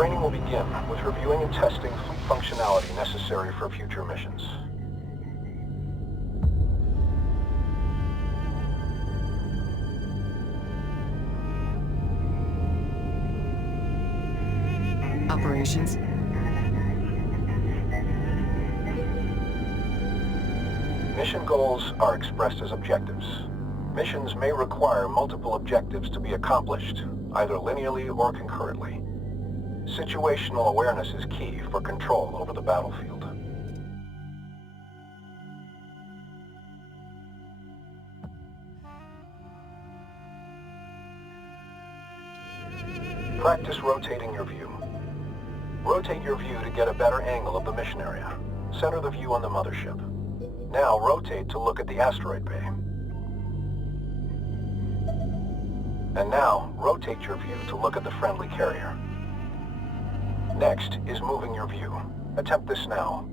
Training will begin with reviewing and testing fleet functionality necessary for future missions. Operations. Mission goals are expressed as objectives. Missions may require multiple objectives to be accomplished, either linearly or concurrently. Situational awareness is key for control over the battlefield. Practice rotating your view. Rotate your view to get a better angle of the mission area. Center the view on the mothership. Now rotate to look at the asteroid bay. And now rotate your view to look at the friendly carrier. Next is moving your view. Attempt this now.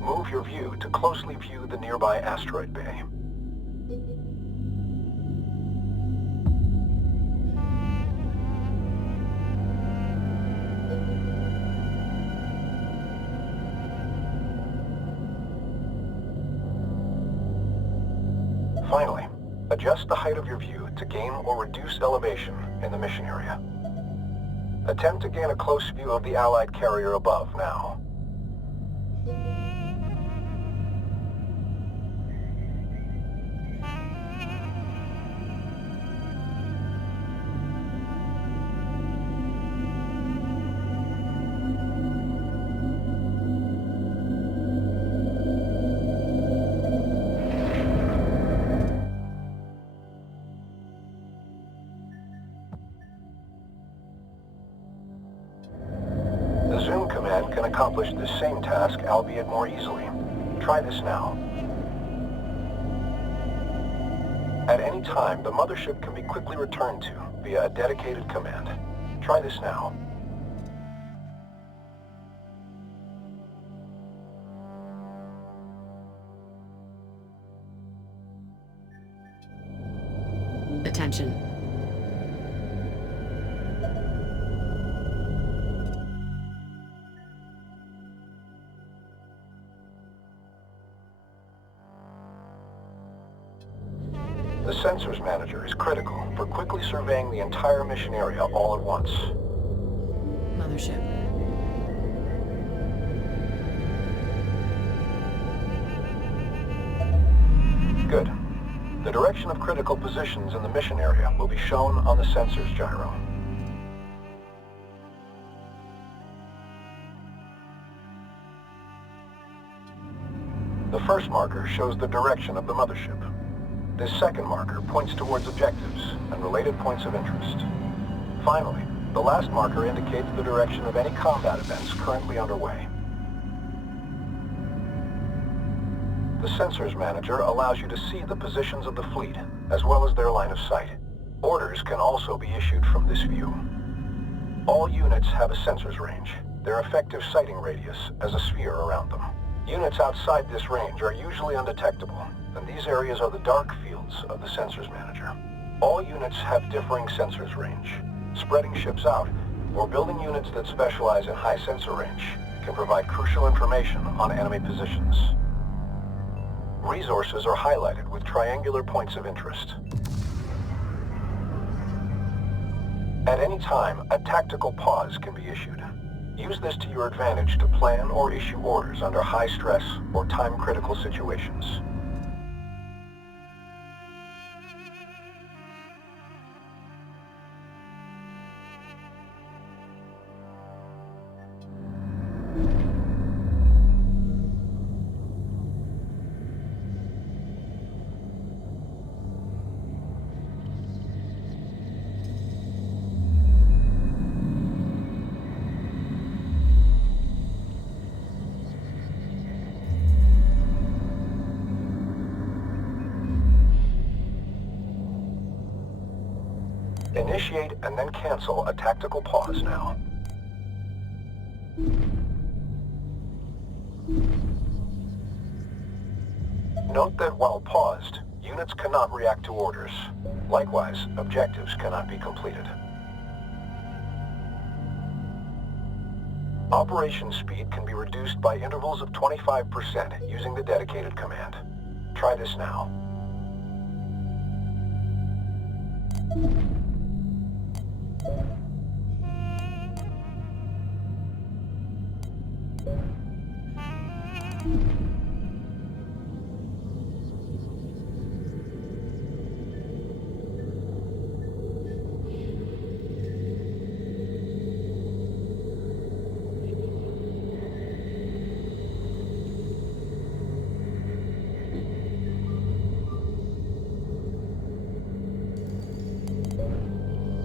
Move your view to closely view the nearby asteroid bay. Finally, adjust the height of your view to gain or reduce elevation in the mission area. Attempt to gain a close view of the Allied carrier above now. The zoom command can accomplish this same task, albeit more easily. Try this now. At any time, the mothership can be quickly returned to via a dedicated command. Try this now. Attention. The Sensors Manager is critical for quickly surveying the entire mission area all at once. Mothership. Good. The direction of critical positions in the mission area will be shown on the sensors gyro. The first marker shows the direction of the mothership. This second marker points towards objectives and related points of interest. Finally, the last marker indicates the direction of any combat events currently underway. The Sensors Manager allows you to see the positions of the fleet, as well as their line of sight. Orders can also be issued from this view. All units have a sensors range, their effective sighting radius as a sphere around them. Units outside this range are usually undetectable, and these areas are the dark fields of the Sensors Manager. All units have differing sensors range. Spreading ships out, or building units that specialize in high sensor range, can provide crucial information on enemy positions. Resources are highlighted with triangular points of interest. At any time, a tactical pause can be issued. Use this to your advantage to plan or issue orders under high stress or time-critical situations. Initiate and then cancel a tactical pause now. Note that while paused, units cannot react to orders. Likewise, objectives cannot be completed. Operation speed can be reduced by intervals of 25% using the dedicated command. Try this now.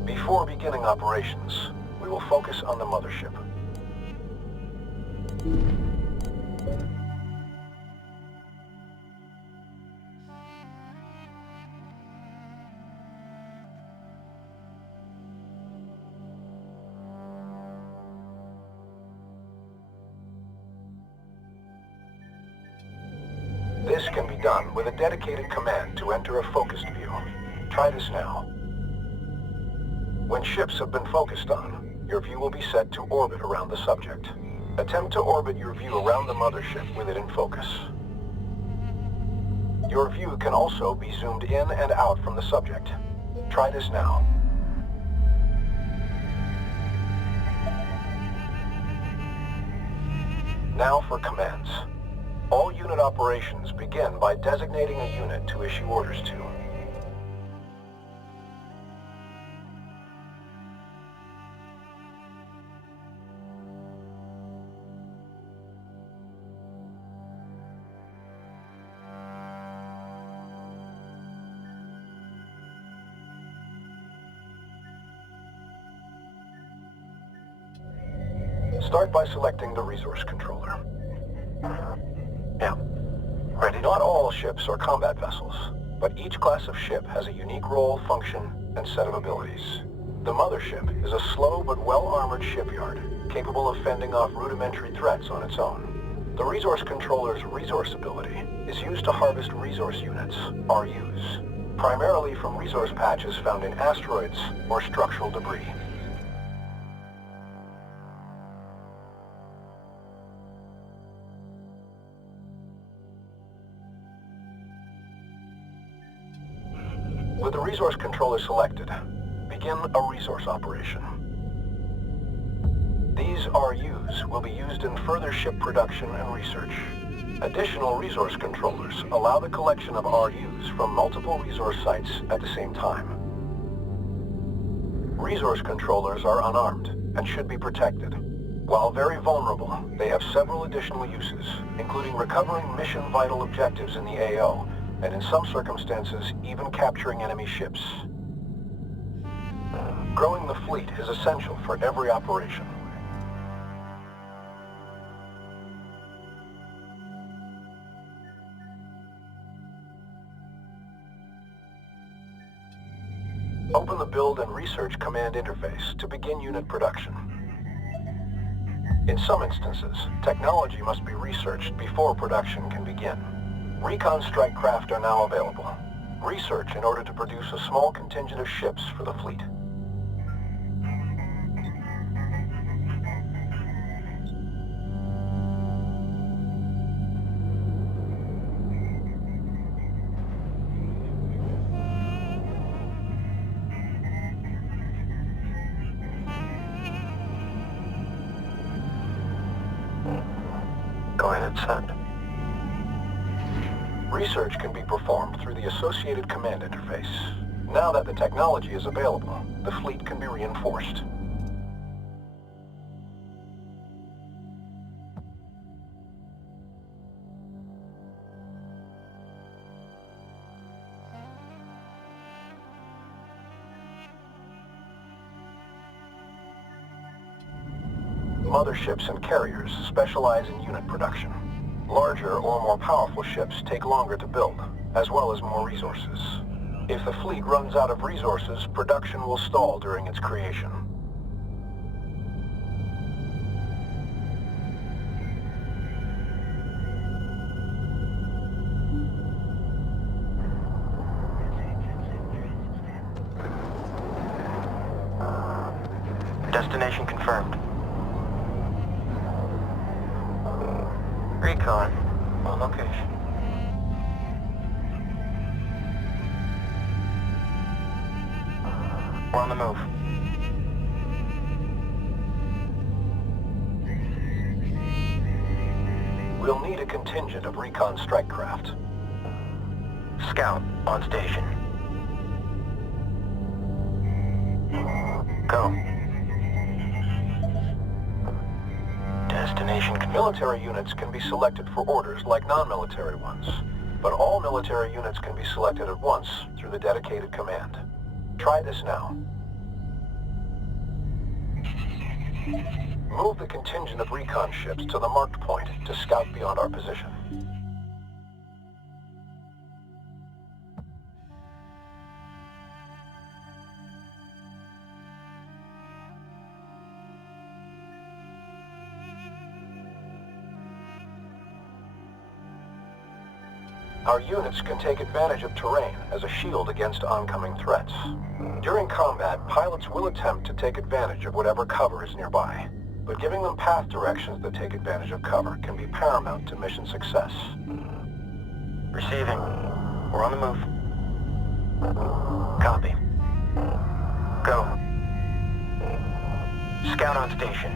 Before beginning operations, we will focus on the mothership. This can be done with a dedicated command to enter a focused view. Try this now. When ships have been focused on, your view will be set to orbit around the subject. Attempt to orbit your view around the mothership with it in focus. Your view can also be zoomed in and out from the subject. Try this now. Now for commands. All unit operations begin by designating a unit to issue orders to. Start by selecting the resource controller. Yeah. Ready? Not all ships are combat vessels, but each class of ship has a unique role, function, and set of abilities. The mothership is a slow but well-armored shipyard, capable of fending off rudimentary threats on its own. The resource controller's resource ability is used to harvest resource units, RUs, primarily from resource patches found in asteroids or structural debris. With the resource controller selected, begin a resource operation. These RUs will be used in further ship production and research. Additional resource controllers allow the collection of RUs from multiple resource sites at the same time. Resource controllers are unarmed and should be protected. While very vulnerable, they have several additional uses, including recovering mission-vital objectives in the AO, and in some circumstances, even capturing enemy ships. Growing the fleet is essential for every operation. Open the Build and Research Command interface to begin unit production. In some instances, technology must be researched before production can begin. Recon strike craft are now available. Research in order to produce a small contingent of ships for the fleet. Go ahead, send. Research can be performed through the associated command interface. Now that the technology is available, the fleet can be reinforced. Motherships and carriers specialize in unit production. Larger or more powerful ships take longer to build, as well as more resources. If the fleet runs out of resources, production will stall during its creation. Destination confirmed. Recon on location. We're on the move. We'll need a contingent of recon strike craft. Scout on station. Go. Destination Military units can be selected for orders like non-military ones, but all military units can be selected at once through the dedicated command. Try this now. Move the contingent of recon ships to the marked point to scout beyond our position. Our units can take advantage of terrain as a shield against oncoming threats. During combat, pilots will attempt to take advantage of whatever cover is nearby, but giving them path directions that take advantage of cover can be paramount to mission success. Receiving. We're on the move. Copy. Go. Scout on station.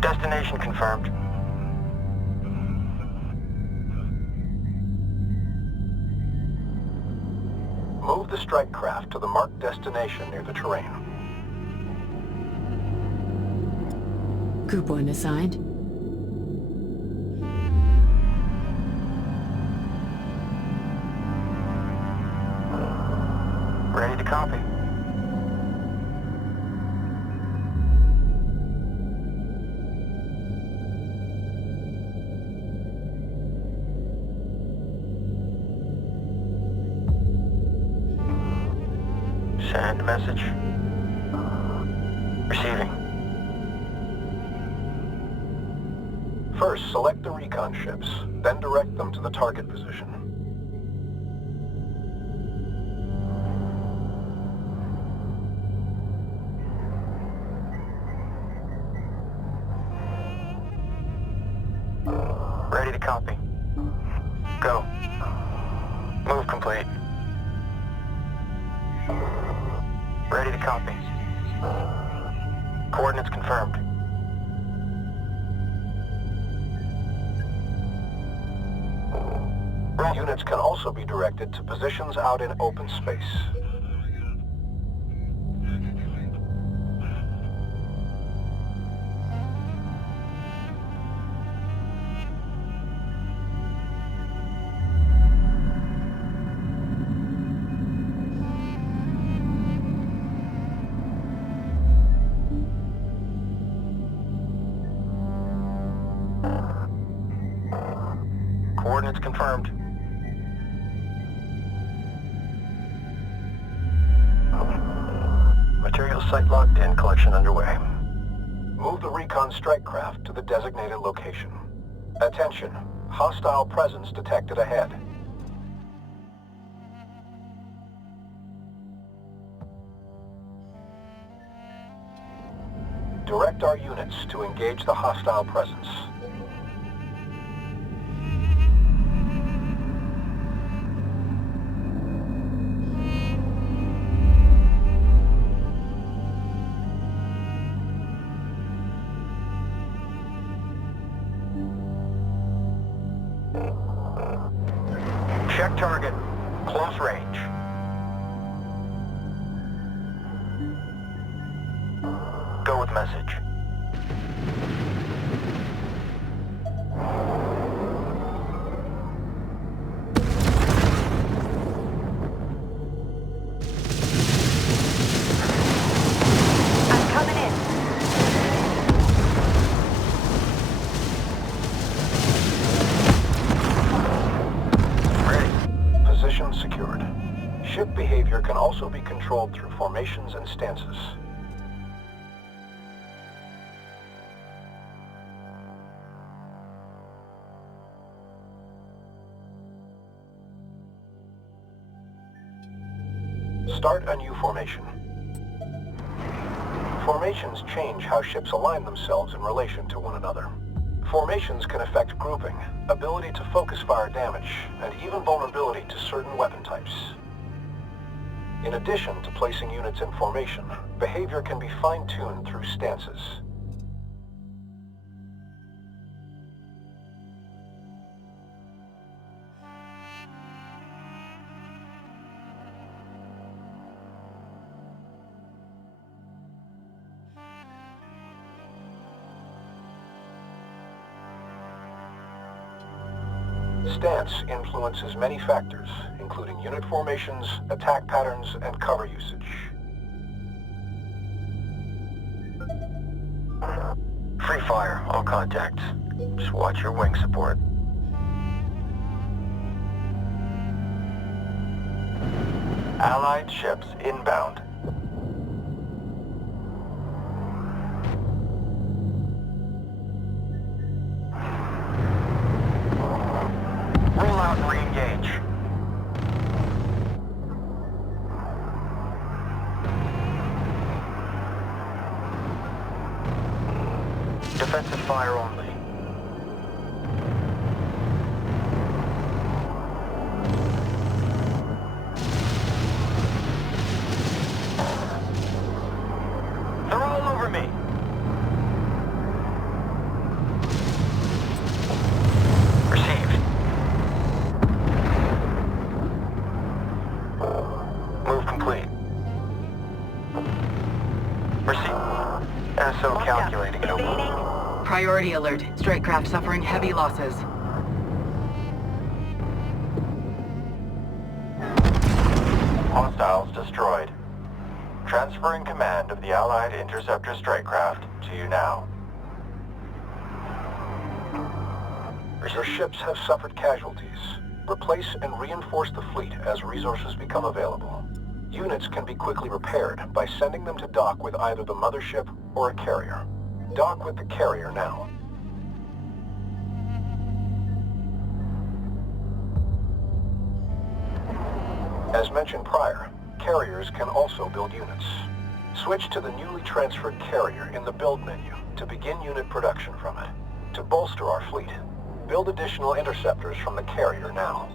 Destination confirmed. Move the strike craft to the marked destination near the terrain. Group 1 assigned. Ready to copy. Send message. Receiving. First, select the recon ships, then direct them to the target position. Ready to copy. Go. Move complete. Ready to copy. Coordinates confirmed. Units can also be directed to positions out in open space. Coordinates confirmed. Material site locked in, collection underway. Move the recon strike craft to the designated location. Attention, hostile presence detected ahead. Direct our units to engage the hostile presence. Check target. Close range. Go with message. I'm coming in. Position secured. Ship behavior can also be controlled through formations and stances. Start a new formation. Formations change how ships align themselves in relation to one another. Formations can affect grouping, ability to focus fire damage, and even vulnerability to certain weapon types. In addition to placing units in formation, behavior can be fine-tuned through stances. Stance influences many factors, including unit formations, attack patterns, and cover usage. Free fire, all contacts. Just watch your wing support. Allied ships inbound. Roll out and re-engage. Defensive fire only. They're all over me. Received. Move complete. Received. SO calculating it over. Priority alert. Strike craft suffering heavy losses. Hostiles destroyed. Transferring command of the Allied interceptor strike craft to you now. Your ships have suffered casualties. Replace and reinforce the fleet as resources become available. Units can be quickly repaired by sending them to dock with either the mothership or a carrier. Dock with the carrier now. As mentioned prior, carriers can also build units. Switch to the newly transferred carrier in the build menu to begin unit production from it. To bolster our fleet, build additional interceptors from the carrier now.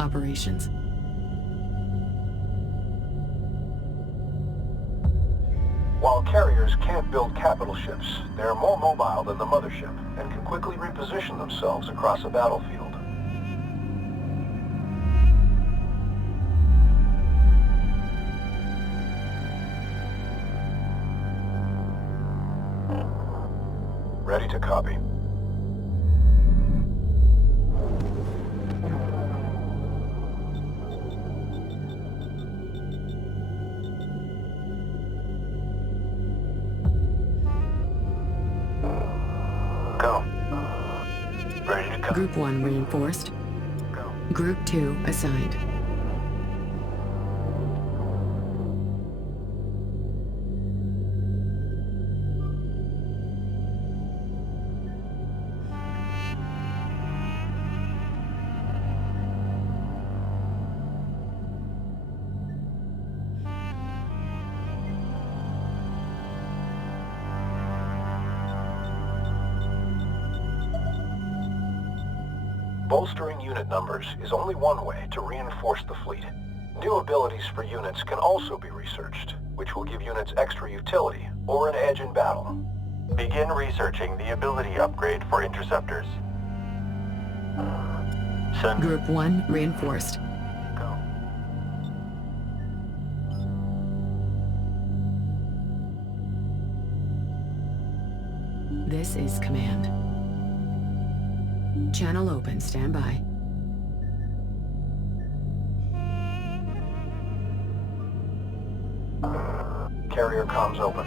Operations. While carriers can't build capital ships, they're more mobile than the mothership and can quickly reposition themselves across a battlefield. Ready to copy. Go. Ready to go. Group 1 reinforced. Go. Group 2 assigned. Bolstering unit numbers is only one way to reinforce the fleet. New abilities for units can also be researched, which will give units extra utility or an edge in battle. Begin researching the ability upgrade for interceptors. Send. Group 1 reinforced. Go. This is command. Channel open, stand by. carrier comms open.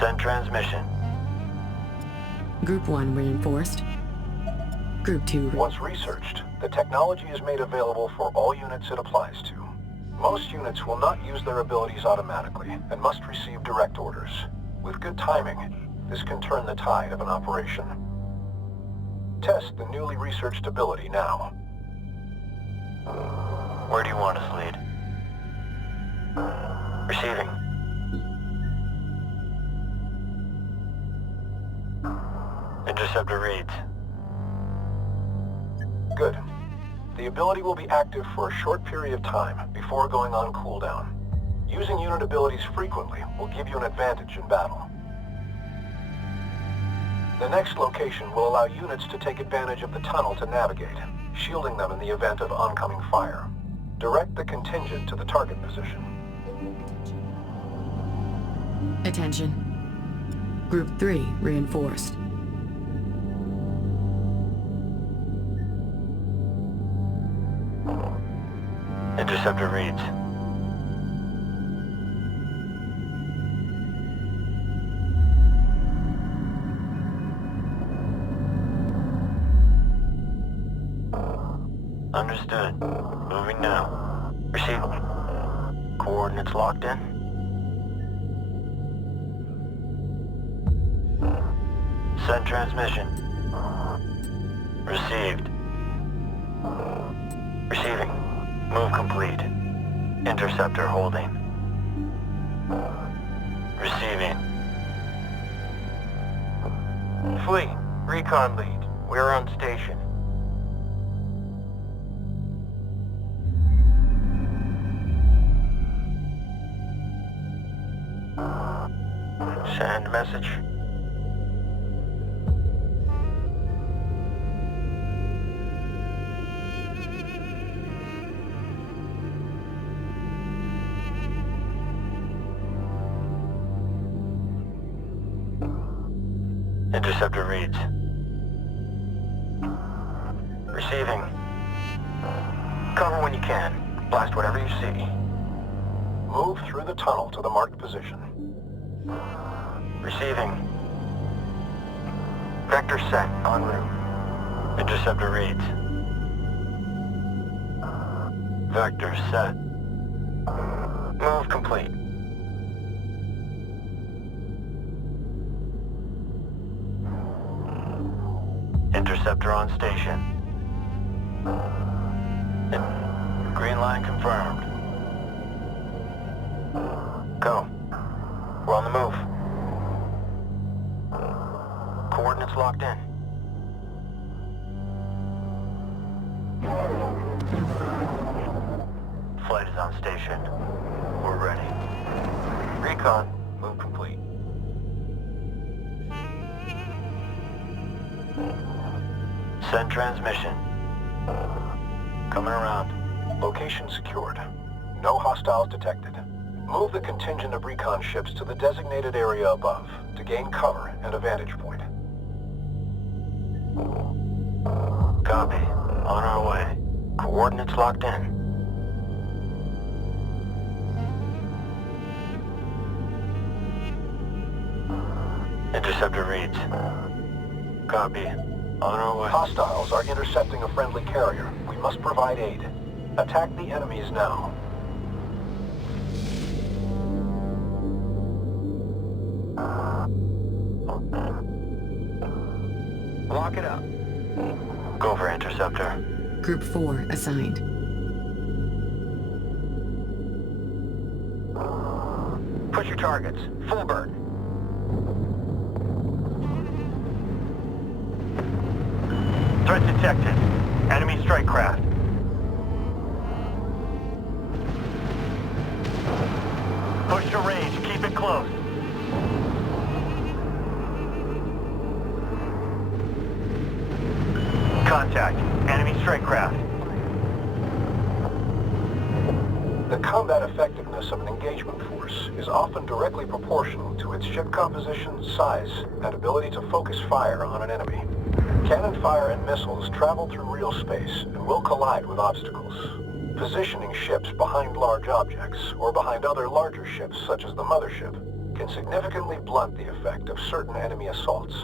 Send transmission. Group 1 reinforced. Group 2... Once researched, the technology is made available for all units it applies to. Most units will not use their abilities automatically and must receive direct orders. With good timing, this can turn the tide of an operation. Test the newly researched ability now. Where do you want us, lead? Receiving. Interceptor reads. Good. The ability will be active for a short period of time before going on cooldown. Using unit abilities frequently will give you an advantage in battle. The next location will allow units to take advantage of the tunnel to navigate, shielding them in the event of oncoming fire. Direct the contingent to the target position. Attention. Group 3 reinforced. Interceptor reads. Understood. Moving now. Receiving. Coordinates locked in. Send transmission. Received. Receiving. Move complete. Interceptor holding. Receiving. Fleet, recon lead. We're on station. Send message. Interceptor reads. Receiving. Cover when you can. Blast whatever you see. Move through the tunnel to the marked position. Receiving. Vector set, en route. Interceptor reads. Vector set. Move complete. Interceptor on station. Green line confirmed. Go. We're on the move. Coordinates locked in. Flight is on station. We're ready. Recon, move complete. Send transmission. Coming around. Location secured. No hostiles detected. Move the contingent of recon ships to the designated area above to gain cover and a vantage point. Copy. On our way. Coordinates locked in. Interceptor reads. Copy. On our way. Hostiles are intercepting a friendly carrier. We must provide aid. Attack the enemies now. Lock it up. Go for interceptor. Group 4 assigned. Push your targets. Full burn. Threat detected. Enemy strike craft. Push to range. Keep it close. Contact. Enemy strike craft. The combat effectiveness of an engagement force is often directly proportional to its ship composition, size, and ability to focus fire on an enemy. Cannon fire and missiles travel through real space and will collide with obstacles. Positioning ships behind large objects, or behind other larger ships such as the mothership, can significantly blunt the effect of certain enemy assaults.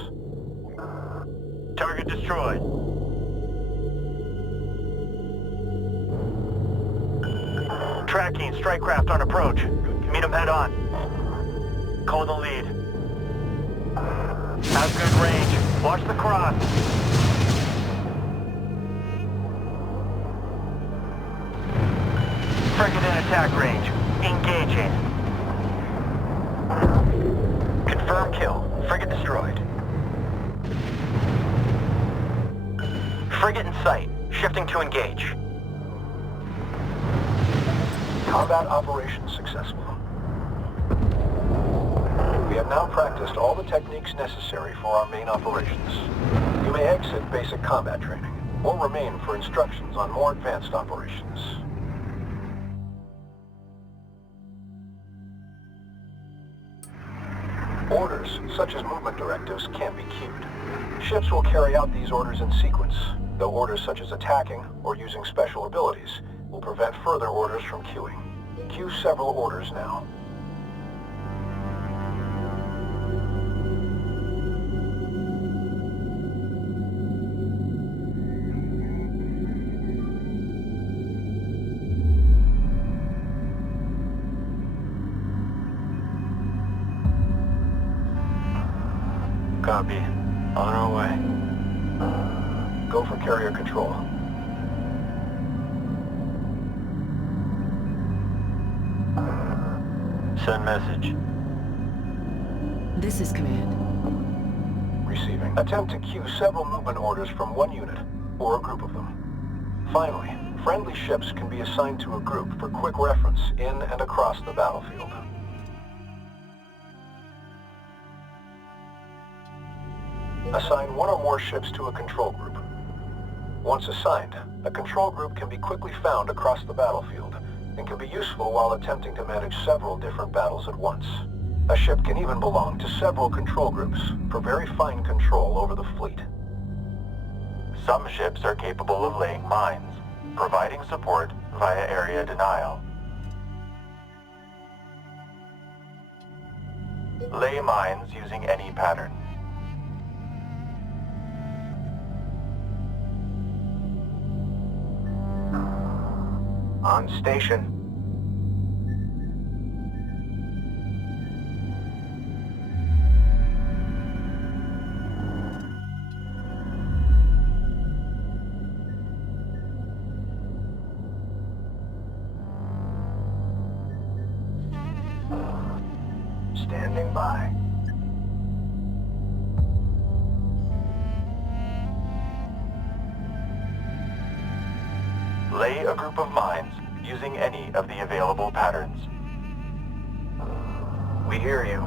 Target destroyed. Tracking strike craft on approach. Meet them head on. Call the lead. Have good range. Watch the cross. Frigate in attack range. Engaging. Confirm kill. Frigate destroyed. Frigate in sight. Shifting to engage. Combat operation successful. We have now practiced all the techniques necessary for our main operations. You may exit basic combat training, or remain for instructions on more advanced operations. Orders, such as movement directives, can be queued. Ships will carry out these orders in sequence, though orders such as attacking or using special abilities will prevent further orders from queuing. Queue several orders now. Copy. On our way. Go for carrier control. Send message. This is command. Receiving. Attempt to queue several movement orders from one unit, or a group of them. Finally, friendly ships can be assigned to a group for quick reference in and across the battlefield. Assign one or more ships to a control group. Once assigned, a control group can be quickly found across the battlefield and can be useful while attempting to manage several different battles at once. A ship can even belong to several control groups for very fine control over the fleet. Some ships are capable of laying mines, providing support via area denial. Lay mines using any pattern. On station. Standing by. Lay a group of mines using any of the available patterns. We hear you.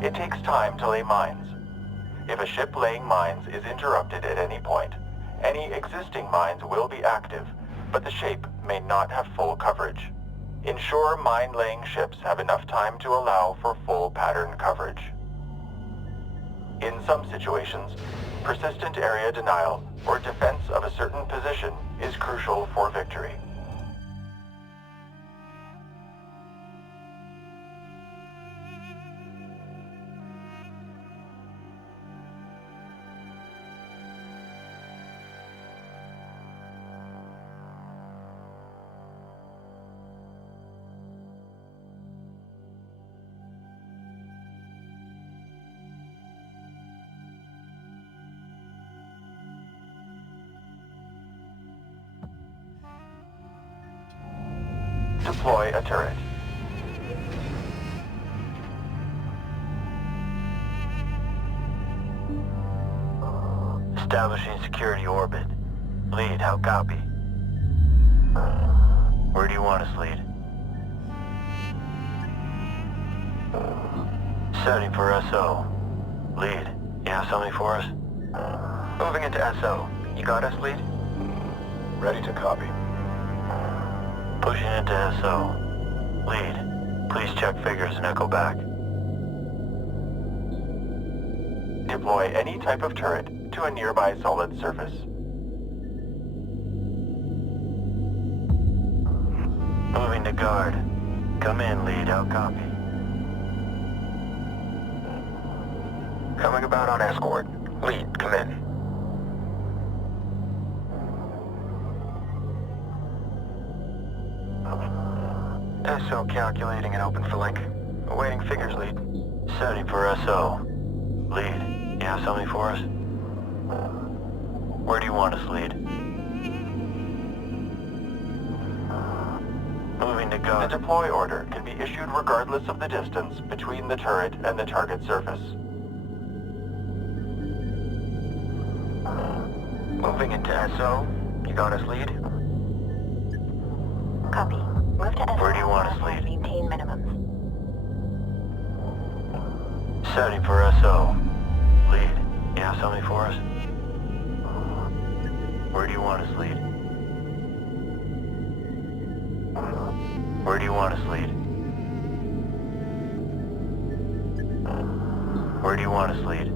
It takes time to lay mines. If a ship laying mines is interrupted at any point, any existing mines will be active, but the shape may not have full coverage. Ensure mine-laying ships have enough time to allow for full pattern coverage. In some situations, persistent area denial or defense of a certain position is crucial for victory. Deploy a turret. Establishing security orbit. Lead, how copy? Where do you want us, lead? Setting for SO. Lead, you have something for us? Moving into SO. You got us, lead? Ready to copy. Pushing into SO. Lead, please check figures and echo back. Deploy any type of turret to a nearby solid surface. Moving to guard. Come in, lead, how copy? Coming about on escort. Lead, come in. SO calculating and open for link. Awaiting figures, lead. Setting for SO. Lead, you have something for us? Where do you want us, lead? Moving to guard. The deploy order can be issued regardless of the distance between the turret and the target surface. Moving into SO. You got us, lead? Copy. Move to SO. Where do you want us, lead? Maintain minimums. Setting for SO. Lead, you have something for us? Where do you want us, lead? Where do you want us, lead? Where do you want us, lead?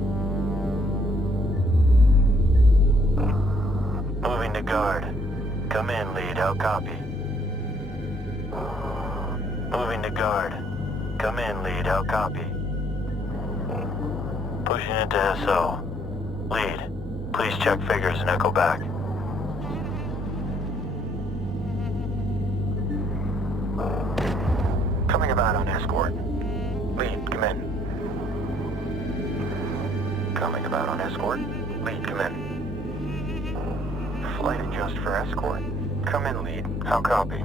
Moving to guard. Come in, lead, how copy? Moving to guard. Come in, lead, how copy? Pushing into SO. Lead, please check figures and echo back. Coming about on escort. Lead, come in. Coming about on escort. Lead, come in. Flight adjust for escort. Come in, lead. How copy?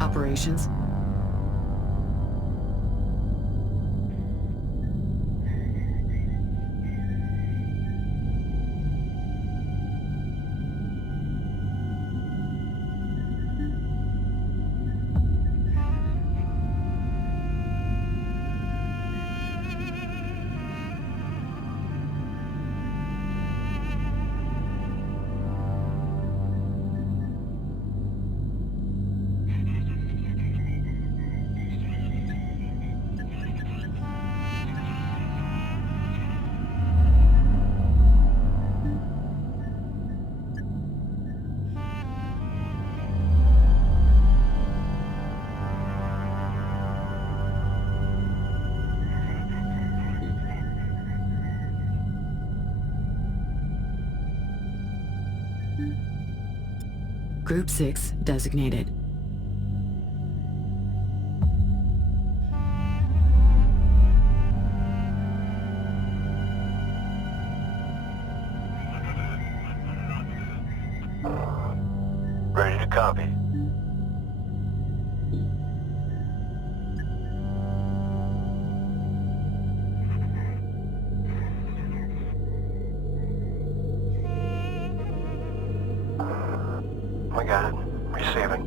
Operations. Group 6 designated. Ready to copy. I got it. Receiving.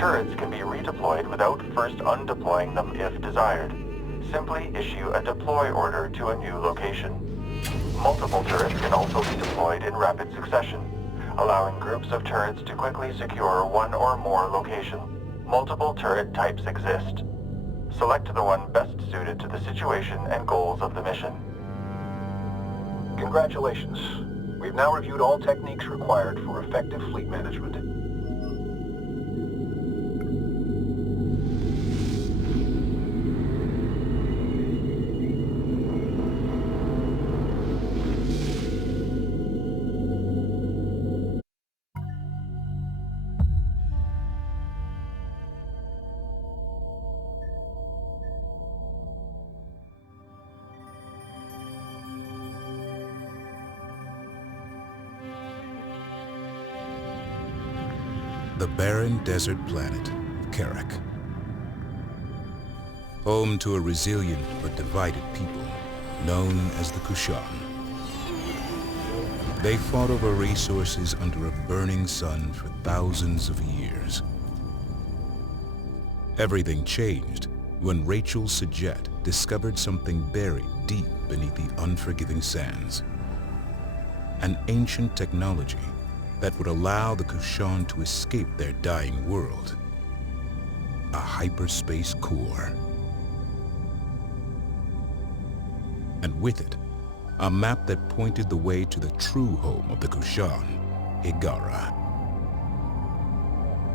Turrets can be redeployed without first undeploying them if desired. Simply issue a deploy order to a new location. Multiple turrets can also be deployed in rapid succession, allowing groups of turrets to quickly secure one or more locations. Multiple turret types exist. Select the one best suited to the situation and goals of the mission. Congratulations. We've now reviewed all techniques required for effective fleet management. The barren desert planet of Karak. Home to a resilient but divided people known as the Kushan. They fought over resources under a burning sun for thousands of years. Everything changed when Rachel Sajet discovered something buried deep beneath the unforgiving sands. An ancient technology that would allow the Kushan to escape their dying world. A hyperspace core. And with it, a map that pointed the way to the true home of the Kushan, Ay-Rah.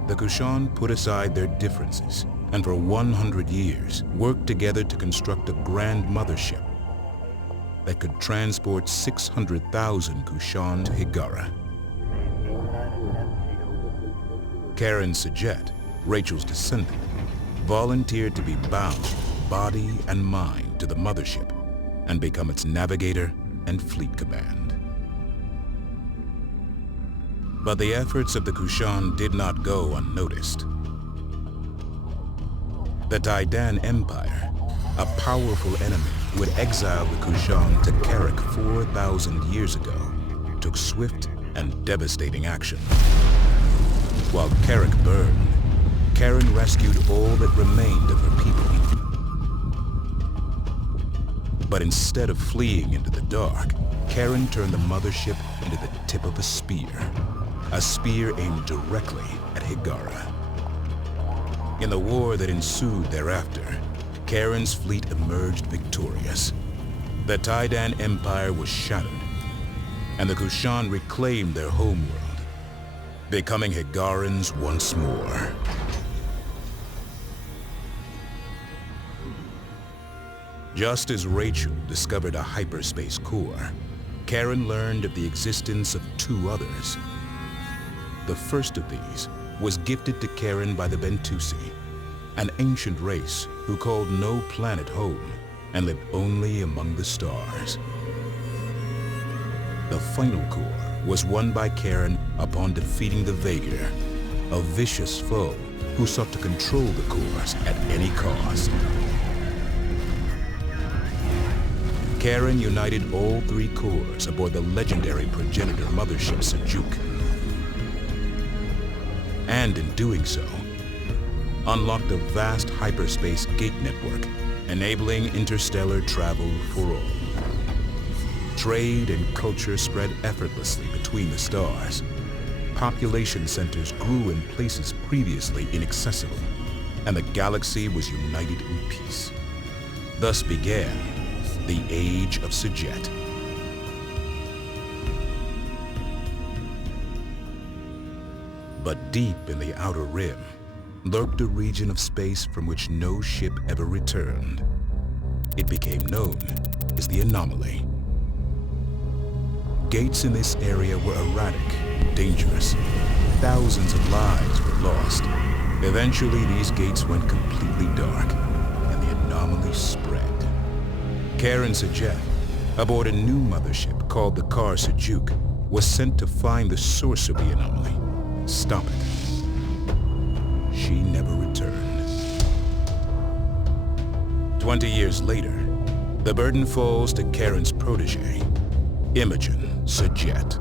The Kushan put aside their differences and for 100 years worked together to construct a grand mothership that could transport 600,000 Kushan to Ay-Rah. Karen Sajet, Rachel's descendant, volunteered to be bound, body and mind, to the mothership and become its navigator and fleet command. But the efforts of the Kushan did not go unnoticed. The Taidan Empire, a powerful enemy who had exiled the Kushan to Karak 4,000 years ago, took swift and devastating action. While Karak burned, Karen rescued all that remained of her people. But instead of fleeing into the dark, Karen turned the mothership into the tip of a spear aimed directly at Ay-Rah. In the war that ensued thereafter, Karen's fleet emerged victorious. The Taidan Empire was shattered, and the Kushan reclaimed their homeworld, becoming Higarans once more. Just as Rachel discovered a hyperspace core, Karen learned of the existence of two others. The first of these was gifted to Karen by the Bentusi, an ancient race who called no planet home and lived only among the stars. The final core was won by Karen upon defeating the Vaegir, a vicious foe who sought to control the cores at any cost. Karen united all three cores aboard the legendary progenitor mothership Sajuk, and in doing so, unlocked a vast hyperspace gate network, enabling interstellar travel for all. Trade and culture spread effortlessly between the stars. Population centers grew in places previously inaccessible, and the galaxy was united in peace. Thus began the Age of Sajet. But deep in the Outer Rim lurked a region of space from which no ship ever returned. It became known as the Anomaly. Gates in this area were erratic, dangerous. Thousands of lives were lost. Eventually, these gates went completely dark, and the anomaly spread. Karen Sajet, aboard a new mothership called the Kar Sajuk, was sent to find the source of the anomaly and stop it. She never returned. 20 years later, the burden falls to Karen's protege, Imogen Sajet.